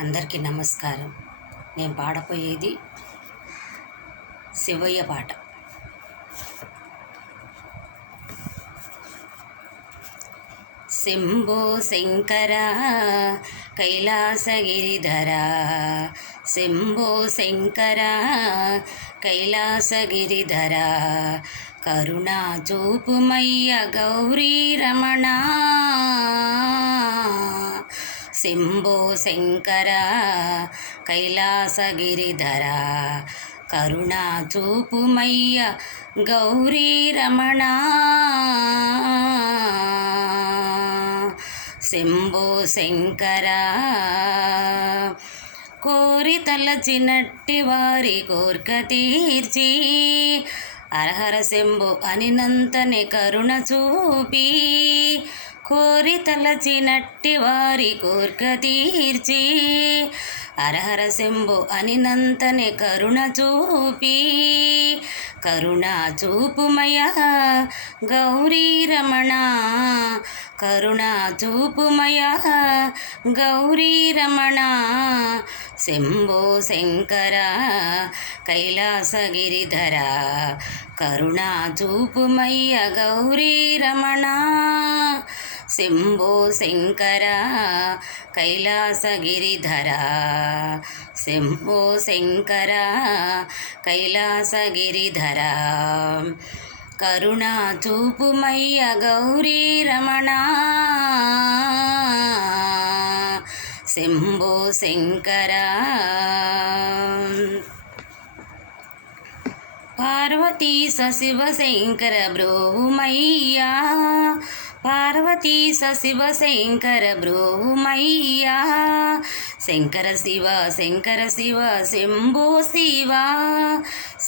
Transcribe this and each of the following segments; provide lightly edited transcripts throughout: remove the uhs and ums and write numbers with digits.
అందరికీ నమస్కారం. నేను పాడపోయేది శివయ్య పాట. శంభో శంకర కైలాసగిరిధర, శంభో శంకర కైలాసగిరిధర, కరుణా చూపుమయ్య గౌరీ రమణ. శంభో శంకర కైలాసగిరిధర, కరుణా చూపుమయ్య గౌరీ రమణ. శంభో శంకర కోరి తలచినట్టి వారి కోర్క తీర్చి, హరహర శంభో అనినంతనే కరుణ చూపి, కోరి తలచినట్టి వారి కోర్క తీర్చి, హరహర శంభో అనినంతనే కరుణ చూపి, కరుణా చూపుమయ గౌరీ రమణ, కరుణా చూపుమయ గౌరీ రమణ. శంభో శంకర కైలాసగిరిధర, కరుణా చూపుమయ్య గౌరీ రమణ. శంభో శంకర కైలాసగిరిధర, శంభో శంకర కైలాసగిరిధర, కరుణా చూపుమయ్య గౌరీ రమణ. శంభో శంకర పార్వతీ సశివ శంకర బ్రోవుమయ్యా, పార్వతీ సశివ శంకర బ్రోవుమయ్యా, శంకర శివ శంకర శివ శంభో శివ,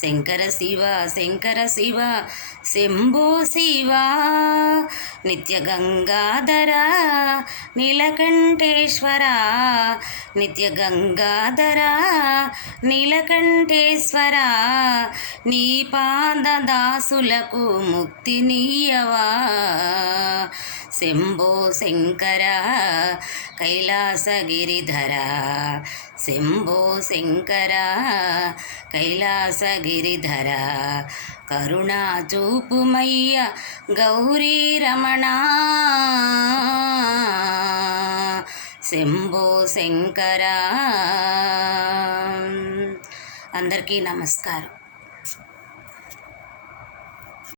శంకర శివ శంకర శివ శంభో శివ. నిత్య గంగాధర నీలకంఠేశ్వర, నిత్య గంగాధర నీలకంఠేశ్వర, నీ పాదదాసులకు ముక్తినీయవా. శంభో శంకర కైలాసగిరిధర, శంభో శంకర కైలాసగిరిధర, కరుణా చూపుమయ్య గౌరీ రమణ. శంభో శంకర. అందరికీ నమస్కారం.